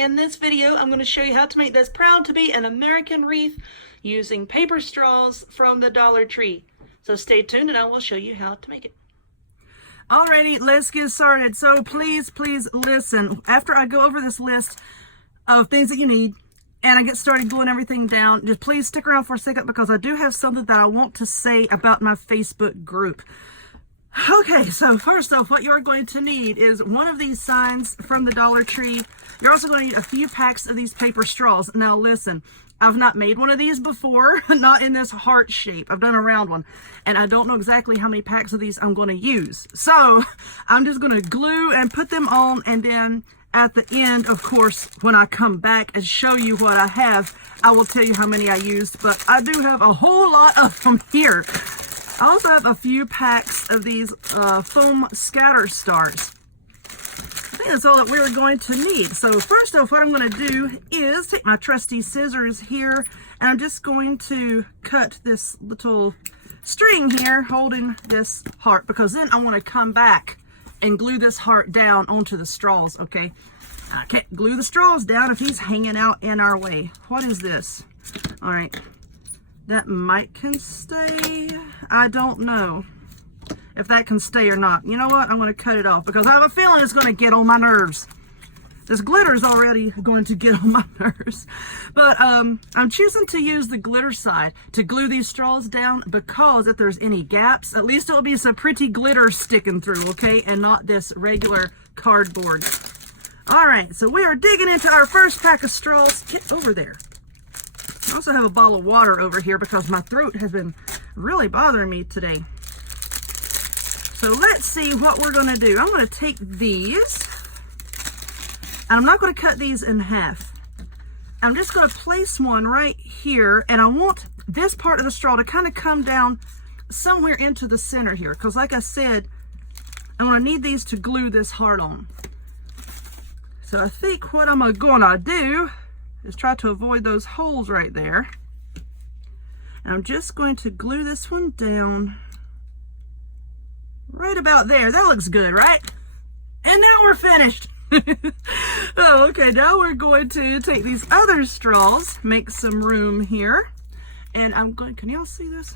In this video, I'm going to show you how to make this proud to be an American wreath using paper straws from the Dollar Tree. So stay tuned and I will show you how to make it. Alrighty, let's get started. So please listen. After I go over this list of things that you need and I get started gluing everything down, just please stick around for a second because I do have something that I want to say about my Facebook group. Okay, so first off, what you're going to need is one of these signs from the Dollar Tree. You're also going to need a few packs of these paper straws. Now listen, I've not made one of these before, not in this heart shape. I've done a round one, and I don't know exactly how many packs of these I'm going to use. So I'm just going to glue and put them on, and then at the end, of course, when I come back and show you what I have, I will tell you how many I used, but I do have a whole lot of them here. I also have a few packs of these foam scatter stars. I think that's all that we're going to need. So first off, what I'm going to do is take my trusty scissors here, and I'm just going to cut this little string here holding this heart, because then I want to come back and glue this heart down onto the straws, okay? I can't glue the straws down if he's hanging out in our way. What is this? All right. That might can stay. I don't know if that can stay or not. You know what? I'm going to cut it off because I have a feeling it's going to get on my nerves. This glitter is already going to get on my nerves. But I'm choosing to use the glitter side to glue these straws down because if there's any gaps, at least it'll be some pretty glitter sticking through, okay? And not this regular cardboard. All right, so we are digging into our first pack of straws. Get over there. I also have a bottle of water over here because my throat has been really bothering me today. So let's see what we're going to do. I'm going to take these, and I'm not going to cut these in half. I'm just going to place one right here, and I want this part of the straw to kind of come down somewhere into the center here, because like I said, I'm going to need these to glue this heart on. So I think what I'm going to do is try to avoid those holes right there. And I'm just going to glue this one down right about there. That looks good, right? And now we're finished. Oh, okay, now we're going to take these other straws, make some room here. And I'm going, can y'all see this?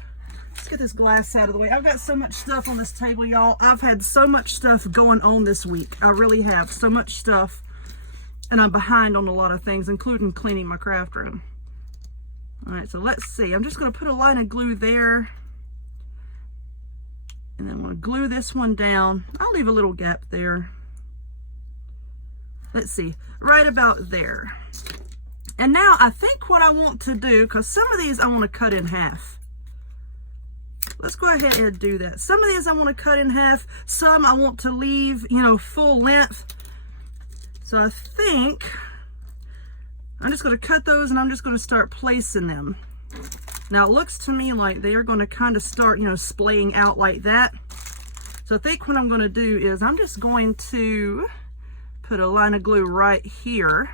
Let's get this glass out of the way. I've got so much stuff on this table, y'all. I've had so much stuff going on this week. I really have so much stuff. And I'm behind on a lot of things, including cleaning my craft room. All right, so let's see. I'm just going to put a line of glue there. And then I'm going to glue this one down. I'll leave a little gap there. Let's see, right about there. And now I think what I want to do, because some of these I want to cut in half. Let's go ahead and do that. Some of these I want to cut in half. Some I want to leave, you know, full length. So I think I'm just going to cut those and I'm just going to start placing them. Now it looks to me like they are going to kind of start, you know, splaying out like that. So I think what I'm going to do is I'm just going to put a line of glue right here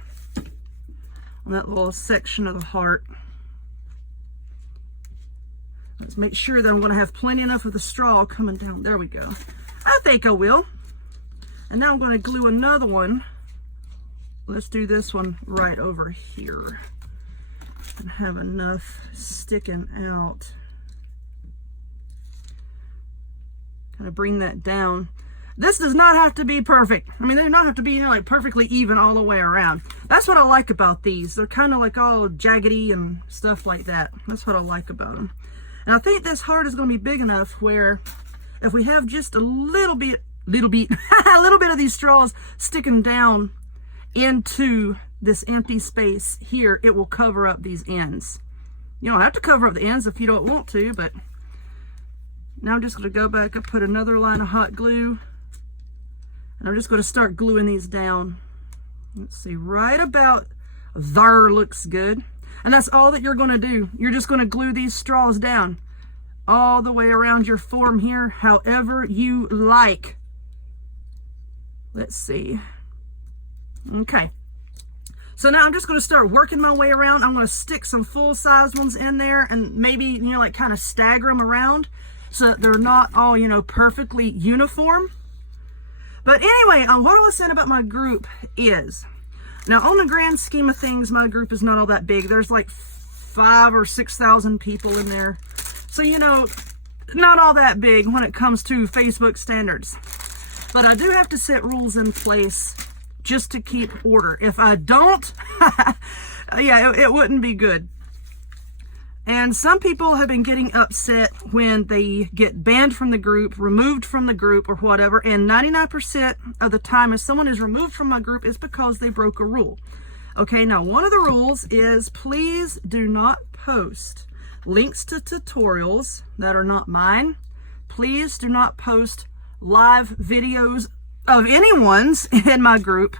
on that little section of the heart. Let's make sure that I'm going to have plenty enough of the straw coming down. There we go. I think I will. And now I'm going to glue another one. Let's do this one right over here and have enough sticking out. Kind of bring that down. This does not have to be perfect. I mean, they do not have to be, you know, like perfectly even all the way around. That's what I like about these. They're kind of like all jaggedy and stuff like that. That's what I like about them. And I think this heart is going to be big enough where if we have just a little bit, a little bit of these straws sticking down into this empty space here, it will cover up these ends. You don't have to cover up the ends if you don't want to, but now I'm just going to go back and put another line of hot glue, and I'm just going to start gluing these down. Let's see, right about there looks good. And that's all that you're going to do. You're just going to glue these straws down all the way around your form here, however you like. Let's see. Okay, so now I'm just going to start working my way around. I'm going to stick some full-size ones in there and maybe, you know, like kind of stagger them around so that they're not all, you know, perfectly uniform. But anyway, what I was saying about my group is Now, on the grand scheme of things, my group is not all that big. There's like 5,000 or 6,000 people in there. So, you know, not all that big when it comes to Facebook standards. But I do have to set rules in place just to keep order. If I don't, yeah, it wouldn't be good. And some people have been getting upset when they get banned from the group, removed from the group, or whatever. And 99% of the time, if someone is removed from my group, it's because they broke a rule. Okay, now one of the rules is please do not post links to tutorials that are not mine. Please do not post live videos of anyone's in my group.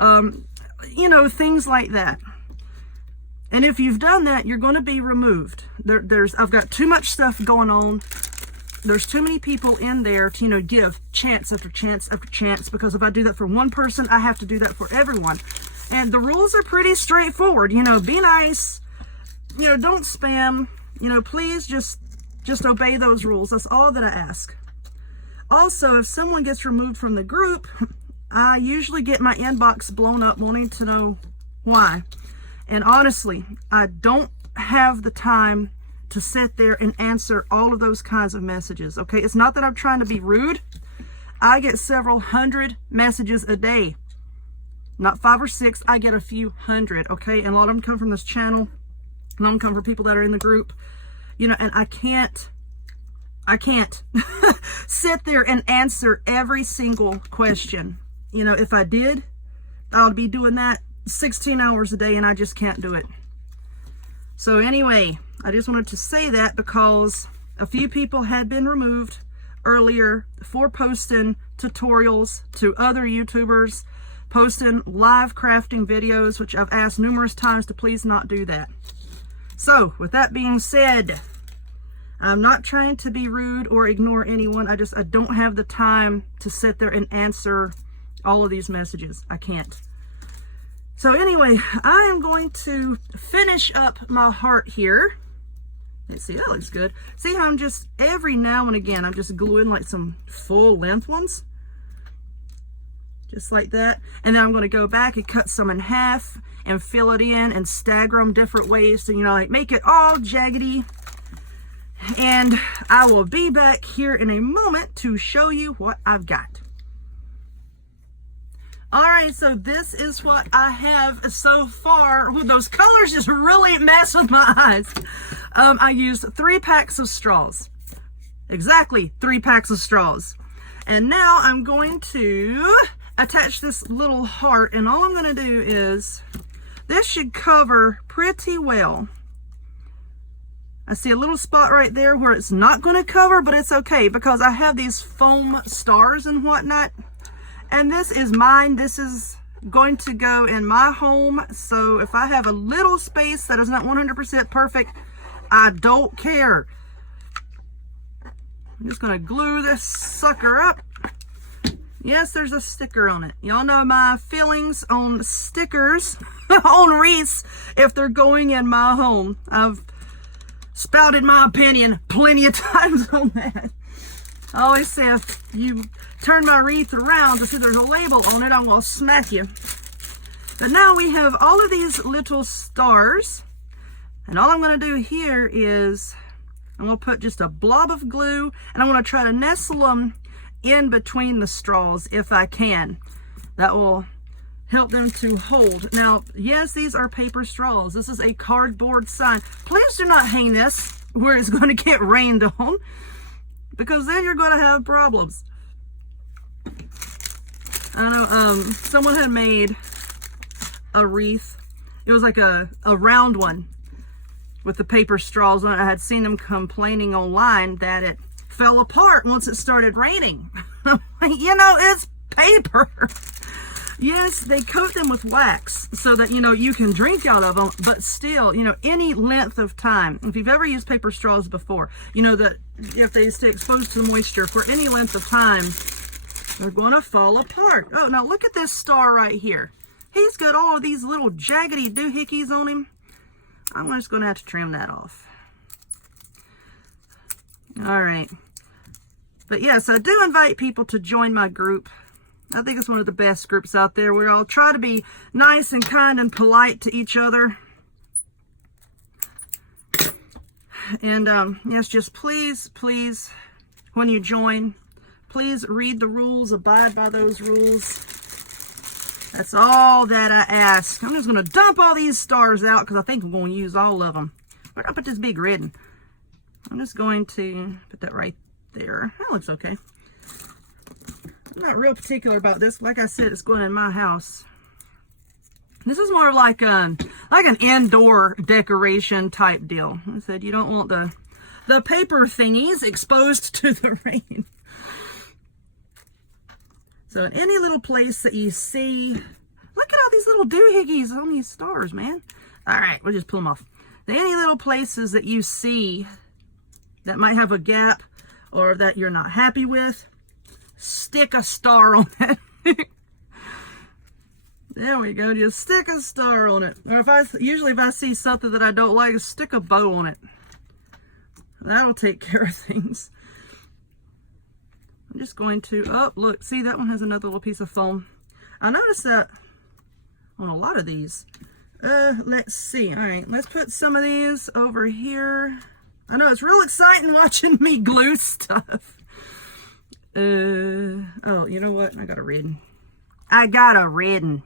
You know, things like that. And if you've done that, you're going to be removed. I've got too much stuff going on. There's too many people in there to, you know, give chance after chance after chance, because if I do that for one person, I have to do that for everyone. And the rules are pretty straightforward. You know, be nice. You know, don't spam. You know, please just obey those rules. That's all that I ask. Also, if someone gets removed from the group, I usually get my inbox blown up wanting to know why. And honestly, I don't have the time to sit there and answer all of those kinds of messages, okay? It's not that I'm trying to be rude. I get several hundred messages a day. Not 5 or 6, I get a few hundred, okay? And a lot of them come from this channel. A lot of them come from people that are in the group. You know, and I can't sit there and answer every single question. You know, if I did, I would be doing that 16 hours a day, and I just can't do it. So anyway, I just wanted to say that because a few people had been removed earlier for posting tutorials to other YouTubers, posting live crafting videos, which I've asked numerous times to please not do that. So with that being said, I'm not trying to be rude or ignore anyone. I don't have the time to sit there and answer all of these messages. I can't. So anyway, I am going to finish up my heart here. Let's see, that looks good. See how I'm just, every now and again, I'm just gluing like some full length ones. Just like that. And then I'm going to go back and cut some in half and fill it in and stagger them different ways to, you know, like make it all jaggedy. And I will be back here in a moment to show you what I've got. Alright, so this is what I have so far. Well, those colors just really mess with my eyes. I used 3 packs of straws. Exactly 3 packs of straws. And now I'm going to attach this little heart. And all I'm going to do is, this should cover pretty well. I see a little spot right there where it's not going to cover, but it's okay because I have these foam stars and whatnot. And this is mine. This is going to go in my home. So if I have a little space that is not 100% perfect, I don't care. I'm just going to glue this sucker up. Yes, there's a sticker on it. Y'all know my feelings on stickers on wreaths if they're going in my home. I've spouted my opinion plenty of times on that. I always say if you turn my wreath around to see there's a label on it, I'm going to smack you. But now we have all of these little stars. And all I'm going to do here is I'm going to put just a blob of glue, and I'm going to try to nestle them in between the straws if I can. That will help them to hold. Now, yes, these are paper straws. This is a cardboard sign. Please do not hang this where it's going to get rained on, because then you're going to have problems. I know someone had made a wreath. It was like a round one with the paper straws on it. I had seen them complaining online that it fell apart once it started raining. You know, it's paper. Yes, they coat them with wax so that, you know, you can drink out of them, but still, you know, any length of time, if you've ever used paper straws before, you know that if they stay exposed to the moisture for any length of time, they're going to fall apart. Oh, now look at this star right here. He's got all of these little jaggedy doohickeys on him. I'm just going to have to trim that off. All right. But yes, I do invite people to join my group. I think it's one of the best groups out there. We all try to be nice and kind and polite to each other. And yes, just please, please, when you join, please read the rules, abide by those rules. That's all that I ask. I'm just going to dump all these stars out because I think I'm going to use all of them. Where did I put this big red one? I'm just going to put that right there. That looks okay. I'm not real particular about this. Like I said, it's going in my house. This is more like an indoor decoration type deal. I said you don't want the paper thingies exposed to the rain. So in any little place that you see, look at all these little doohickeys on these stars, man. All right, we'll just pull them off. Any little places that you see that might have a gap or that you're not happy with, stick a star on it. There we go. Just stick a star on it. Or if I see something that I don't like, stick a bow on it. That'll take care of things. I'm just going to, oh, look, see that one has another little piece of foam. I noticed that on a lot of these. Let's see. All right, let's put some of these over here. I know it's real exciting watching me glue stuff. Oh, you know what? I got a red one. I got a red one.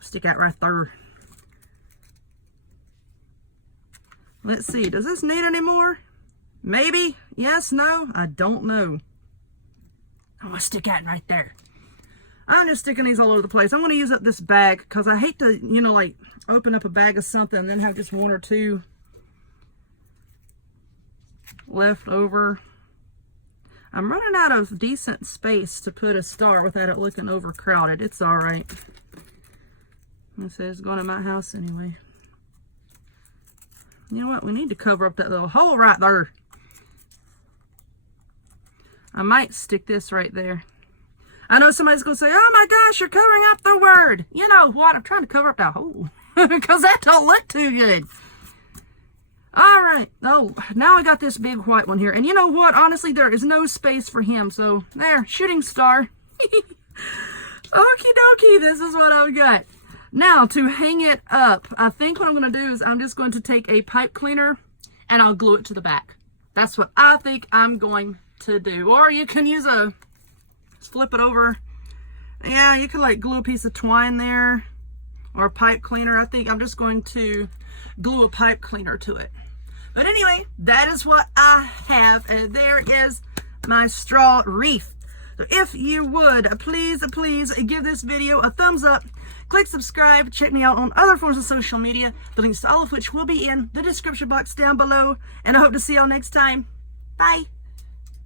Stick out right there. Let's see. Does this need any more? Maybe. Yes, no. I don't know. I'm going to stick out right there. I'm just sticking these all over the place. I'm going to use up this bag because I hate to, you know, like open up a bag of something and then have just one or two left over. I'm running out of decent space to put a star without it looking overcrowded. It's all right. It says it's going to my house anyway. You know what? We need to cover up that little hole right there. I might stick this right there. I know somebody's going to say, oh my gosh, you're covering up the word. You know what? I'm trying to cover up that hole because that don't look too good. All right. Oh, now I got this big white one here. And you know what? Honestly, there is no space for him. So there, shooting star. Okie dokie. This is what I've got. Now to hang it up, I think what I'm going to do is I'm just going to take a pipe cleaner and I'll glue it to the back. That's what I think I'm going to do. Or you can use just flip it over. Yeah, you can like glue a piece of twine there or a pipe cleaner. I think I'm just going to glue a pipe cleaner to it. But anyway, that is what I have. And there is my straw wreath. So if you would, please give this video a thumbs up. Click subscribe. Check me out on other forms of social media. The links to all of which will be in the description box down below. And I hope to see y'all next time. Bye.